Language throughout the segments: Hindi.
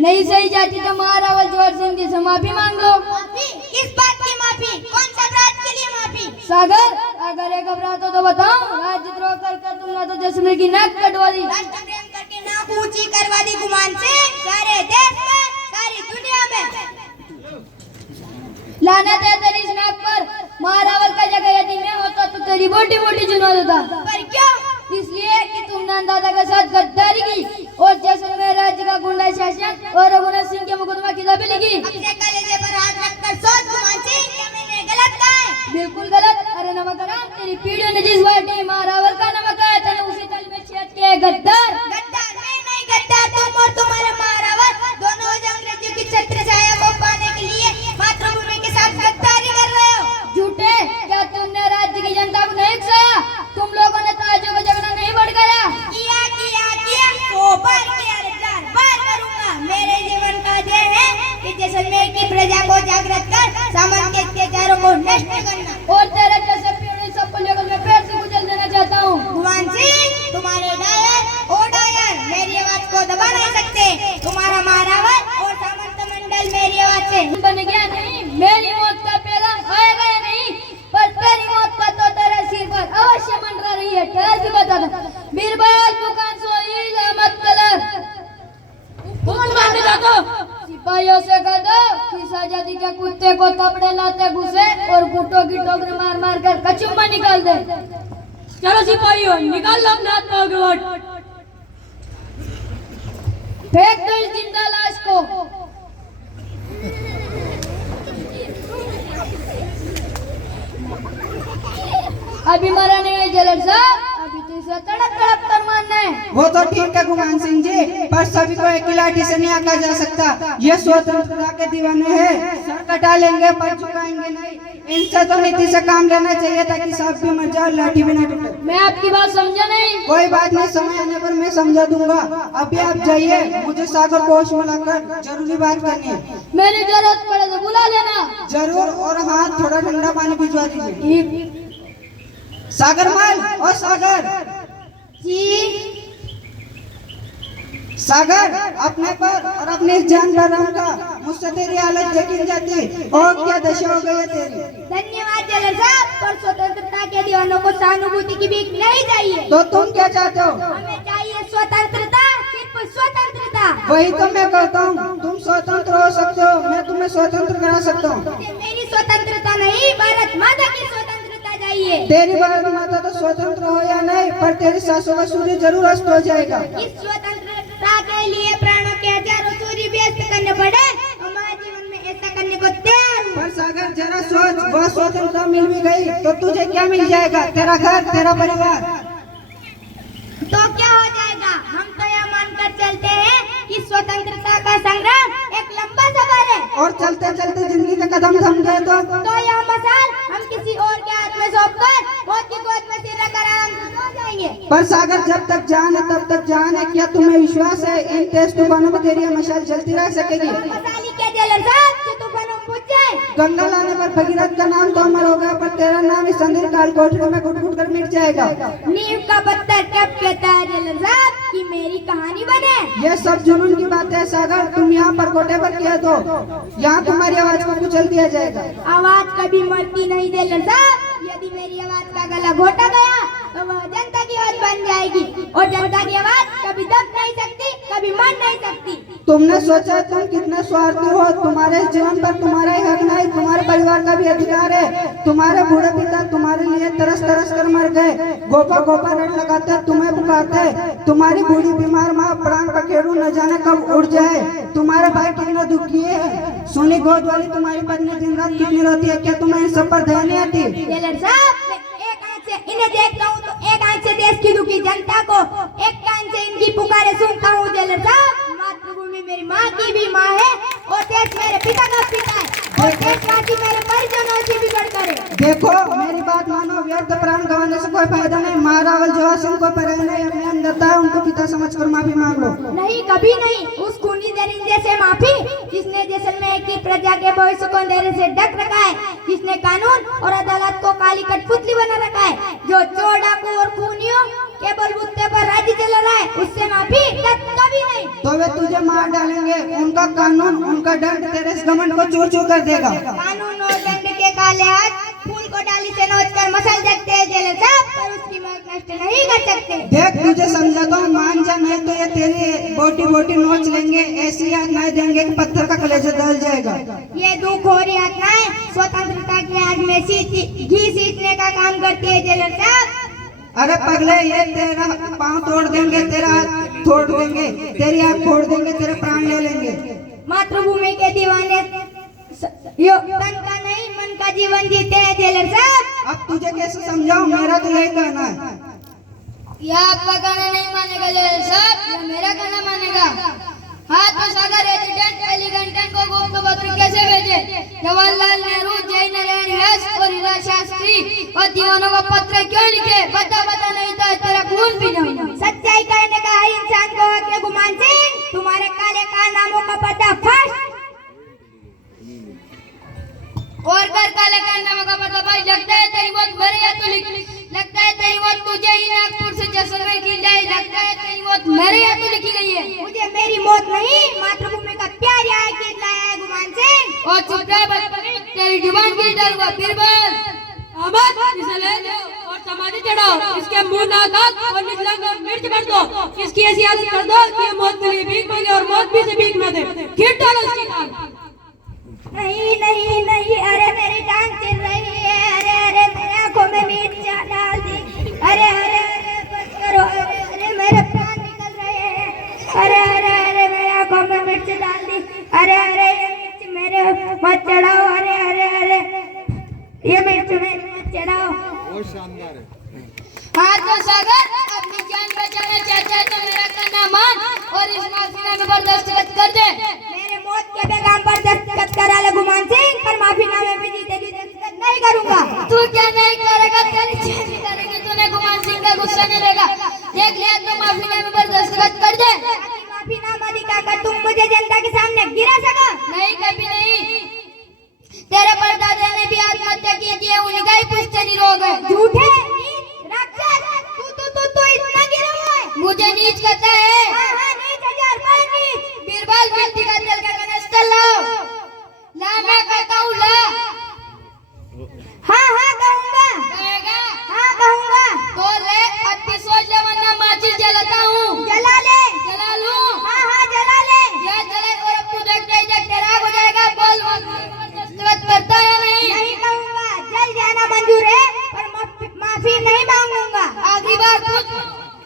नहीं सही जाती तो महारावल जोहर सिंह जी से माफी मांग लो। माफी? किस बात की माफी? कौन सा अपराध के लिए माफी? सागर, अगर एक अपराध हो तो बताओ। राज्यद्रोह करके तुमने तो जैसलमेर की नाक कटवा दी। राष्ट्र प्रेम करके नाक ऊंची करवा दी गुमान सिंह, सारे देश में, सारी दुनिया में। लानत है तेरी इस नाक पर। महारावल का जगह यदि मैं होता तो तेरी बोटी बोटी चुनवा देता। पर क्यों? इसलिए कि तुमने अंदाजा के साथ गद्दारी की और जैसलमेर राज्य का गुंडा शासन और रघुनाथ सिंह के मुकदमा की दाबी लगी। अपने कलेजे पर हाथ रखकर सोच गुमान सिंह, क्या मैंने गलत कहा है? बिल्कुल गलत। अरे नमक हराम, तेरी पीढ़ियों ने जिस बाटी महारावल का नमक खाया तूने उसी तल में छेद के गद्दार। गद्दार मैं नहीं, गद्दार तुम और तुम्हारा महारावल दोनों आज अंग्रेजों की छत्र छाया को पाने के लिए मातृभूमि के साथ गद्दारी कर रहे हो। झूठे, क्या तुमने राज्य की जनता को नहीं उकसाया? तुम लोगों ने ताजों का झगड़ा नहीं भड़काया? किया किया किया, 100 बार किया, 1000 बार करूंगा। मेरे जीवन का ध्येय है कि जैसलमेर की प्रजा को जागृत कर सामंत के अत्याचारों को नष्ट करना। और तेरे जैसे पीढ़ी सबको लेकर मैं पेट से कुचल देना चाहता हूँ। गुमान सिंह, तुम्हारे डायर ओ डायर मेरी आवाज को दबा नहीं सकते। तुम्हारा महारावल और सामंत मंडल मेरी आवाज से बन गया नहीं। मेरी मौत का पैगाम आएगा या नहीं, पर तेरी मौत का तो तेरे सिर पर अवश्य मंडरा रही है। ठहर के बता दे। बीरबल बुकान सोईल अहमद कलर कौन मारने जाता? सिपाहियों से कह दो कि आजादी के कुत्ते को थपड़े लाते घुसे और गुटों की टोकरी मार मार कर कचुम्मा निकाल दे। चलो सिपाहियों, निकाल लो अपने हाथ में गलवट। फेंक दो इस जिंदा लाश को। अभी मरा नहीं है जेलर साहब, अभी तो इसे तड़प तड़प कर मारना है। वो तो ठीक है गुमान सिंह जी, पर सभी को एक ही लाठी से नहीं आका जा सकता। ये स्वतंत्रता के दीवाने हैं, सर कटा लेंगे पर झुकाएंगे नहीं। इनसे तो नीति से काम लेना चाहिए ताकि सांप भी मर जाए, लाठी भी न टूटे। मैं आपकी बात समझा नहीं। कोई बात नहीं, समय आने पर मैं समझा दूंगा। अभी आप जाइए, मुझे सागर को होश में लाकर जरूरी बात करनी है। मेरी जरूरत पड़े तो बुला लेना। जरूर, और हाँ थोड़ा ठंडा पानी भिजवा दीजिए। सागर माल और सागर जी। सागर, अपने पर और अपनी इस जान पर रंग का मुझसे तेरी हालत यकीन जाती और क्या दशा हो गई है तेरी। धन्यवाद जेलर साहब, पर स्वतंत्रता के दीवानों को सहानुभूति की भीख नहीं चाहिए। तो तुम क्या चाहते हो? हमें चाहिए स्वतंत्रता, सिर्फ स्वतंत्रता। वही तो मैं कहता हूँ, तुम स्वतंत्र हो सकते हो, मैं तुम्हें स्वतंत्र करा सकता हूँ। मेरी स्वतंत्रता नहीं, भारत माता की स्वतंत्रता चाहिए। तेरी भारत माता तो स्वतंत्र हो या नहीं, पर तेरी सासों का सूर्य जरूर अस्त हो जाएगा। इस स्वतंत्रता के लिए प्राणों के हजारों सूर्य व्यस्त करने पड़े, हमारे जीवन में ऐसा करने को तैयार हूँ। पर सागर जरा सोच, वह स्वतंत्रता मिल भी गई तो तुझे क्या मिल जाएगा? तेरा घर, तेरा परिवार। तो क्या हो जाएगा? हम तो यह मानकर चलते हैं कि स्वतंत्रता का संग्राम एक लंबा सफर है, और चलते चलते जिंदगी का कदम थम जाए तो यह मसाल हम किसी और के हाथ में सौंपकर मौत की गोद में सिर रखकर आराम से सो जाएंगे। पर सागर, जब तक जान है तब तक जान है। क्या तुम्हें विश्वास है इन तेज तूफानों में तेरी मशाल चलती रह सकेगी? मसाली के जेलर साहब कि तूफानों में बुझ जाए। गंगा लाने पर भगीरथ का नाम तो अमर होगा, पर तेरा नाम इस अंधेर काल कोठरी में घुट घुट कर मिट जाएगा। नीम का पत्थर कब कहता है जेलर साहब कि मेरी कहानी बने? ये सब जुनून की बात है सागर, तुम यहाँ पर कोटे पर किया तो यहाँ तुम्हारी आवाज को कुचल दिया जाएगा। आवाज कभी मरती नहीं जेलर साहब। यदि मेरी आवाज का गला घोटा गया तो वह जनता की आवाज बन जाएगी, और जनता की आवाज कभी दब नहीं सकती, कभी मर नहीं सकती। तुमने सोचा तुम कितने स्वार्थी हो? तुम्हारे जीवन पर तुम्हारा ही हक नहीं, तुम्हारे परिवार का भी अधिकार है। तुम्हारे बूढ़े पिता तुम्हारे लिए तरस तरस कर मर गए, गोपा गोपा रट लगाते तुम्हें पुकारते। तुम्हारी बूढ़ी बीमार माँ प्राण पखेरु न जाने कब उड़ जाए। तुम्हारे भाई कितना दुखी है, सोनी गोद वाली तुम्हारी पत्नी दिन रात कितनी रोती है। क्या तुम्हें इन सब पर ध्यान नहीं आती? जेलर साहब, मैं एक आंख से इन्हें देखता हूँ तो एक आंख से देश की दुखी जनता को, एक कान से इनकी पुकारे सुनता हूँ। जेलर साहब, मातृभूमि मेरी माँ की भी माँ है, और देश मेरे पिता का पिता है, और देशवासी मेरे परिजनों से भी बढ़कर है। देखो मेरी बात मानो, व्यर्थ प्राण गंवाने से कोई फायदा नहीं। महारावल जोहर सिंह को प्रेरणा अपने अंदर है, उनको पिता समझकर माफी मांग लो। नहीं, कभी नहीं। उस खूनी दरिंदे से माफी जिसने जैसलमेर की प्रजा के भविष्य को अंधेरे से ढक रखा है, जिसने कानून और अदालत को काली कठपुतली बना रखा है, जो चोर डाकू और खूनियों के बलबूते पर राज्य चला रहा है, उससे माफी कभी नहीं। तो वे तुझे मार डालेंगे। उनका कानून, उनका दंड तेरे इस घमंड को चूर चूर कर देगा। कानून और दंड के काले हाथ फूल को डाली से नोच कर मसल सकते हैं जेलर साहब, पर उसकी मौत नष्ट नहीं कर सकते। देख तुझे समझाता हूँ, मान जा, नहीं तो ये तेरी बोटी बोटी नोच लेंगे। ऐसी यातनाएं देंगे कि पत्थर का कलेजा दल जाएगा। ये दुख हो रही यातनाएं स्वतंत्रता की आग में घी सींचने का काम करती है जेलर साहब। अरे पगले, ये तेरा पाँव तोड़ देंगे, तेरा हाथ तोड़ देंगे, तेरी आँख फोड़ देंगे, तेरे प्राण ले लेंगे। मातृभूमि के दीवाने तन का नहीं मन का जीवन जीते हैं जेलर साहब। अब तुझे कैसे समझाऊं, मेरा तो यही कहना है। यह आपका कहना नहीं मानेगा जेलर साहब, यह मेरा कहना मानेगा। हाँ तो सागर रेजिडेंट एलिगंटन को गुप्त पत्र कैसे भेजे? जवाहरलाल नेहरू, जयनारायण व्यास और हीरा शास्त्री और दीवानों को पत्र क्यों लिखे? बता बता, नहीं तो तेरा खून पी जाऊंगा। सच्चाई कहने का हर इंसान को हक है गुमान सिंह, तुम्हारे काले कारनामों का पर्दाफाश और कर काले कारनामों का पर्दाफाश। लगता है तेरी मौत मेरे या तो लगता है तेरी मौत तुझे ही नागपुर से जैसलमेर की जाए। लगता है तेरी मौत मेरे या तो लिखी गई है। मुझे मेरी मौत नहीं, मातृभूमि का प्यार यहाँ की लाया है गुमान सिंह। और चुप रह बचपनी, तेरी जुबान की डालूंगा। बीरबल अहमद, इसे ले जाओ और समाधि चढ़ाओ। इसके मुंह ना काट और निचला कर मिर्च भर दो। इसकी ऐसी हालत कर दो कि ये मौत के लिए भीख मांगे और मौत भी से भीख न दे। फिर डालो इसकी टांग। नहीं नहीं नहीं, अरे मेरी टांग चिर रही है। अरे अरे मेरे आंखों में मिर्चा डाल दी। अरे अरे अरे बस करो। अरे अरे मेरे प्राण निकल रहे हैं। अरे अरे अरे मेरे आंखों में मिर्च डाल दी। अरे अरे ये मिर्च मेरे मत चढ़ाओ। अरे अरे अरे ये मिर्च मेरे मत चढ़ाओ। बहुत शानदार है। हाँ तो सागर, अपनी जान बचाना चाहता है तो मेरा कहना मान और इस माफीनामे पर दस्तखत कर दे। मेरे मौत के पैगाम पर दस्तखत करा ले गुमान सिंह, पर माफीनामे पे जीते जी दस्तखत नहीं करूंगा। तू क्या नहीं करेगा? तेरी चेहरी करेगी। तूने गुमान सिंह का गुस्सा नहीं देगा। देख लिया तो माफीनामे पर दस्तखत कर दे। माफीनामा दिखाकर तुम मुझे जनता के सामने गिरा सको? नहीं, कभी नहीं। तेरे परदादा ने भी आत्महत्या की थी, उनका ही पुश्तैनी रोग है। झूठे राक्षस, तू इतना गिरा हुआ है। मुझे नीच कहता है। हाँ हाँ नीच, 1000 बार नीच। बीरबल, मिट्टी का तेल का कनस्तर लाओ। ला, मैं कहता हूँ ला। हाँ हाँ कहूँगा। कहेगा? हाँ कहूँगा। तो ले, अब भी सोच ले वरना माचिस जलाता हूँ। जला ले। जला लूं? हाँ हाँ जला ले। यह जले और अब तू देख तेरा हो जाएगा। बोल दस्तखत करता है नहीं? नहीं कहूँगा। जल जाना मंजूर है, पर माफी नहीं मांगूंगा। आखिरी बार पूछ।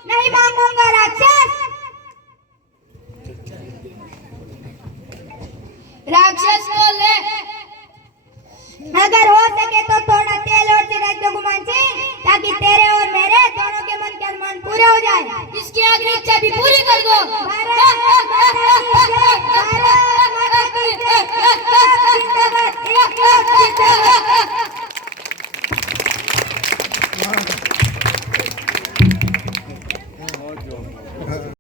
नहीं मांगूंगा राक्षस। राक्षस को ले। अगर हो सके तो थोड़ा तेल और छिड़क दो गुमान सिंह, ताकि तेरे और मेरे दोनों के मन के अरमान पूरे हो जाए। इसकी आखिरी इच्छा भी पूरी कर दो। भारत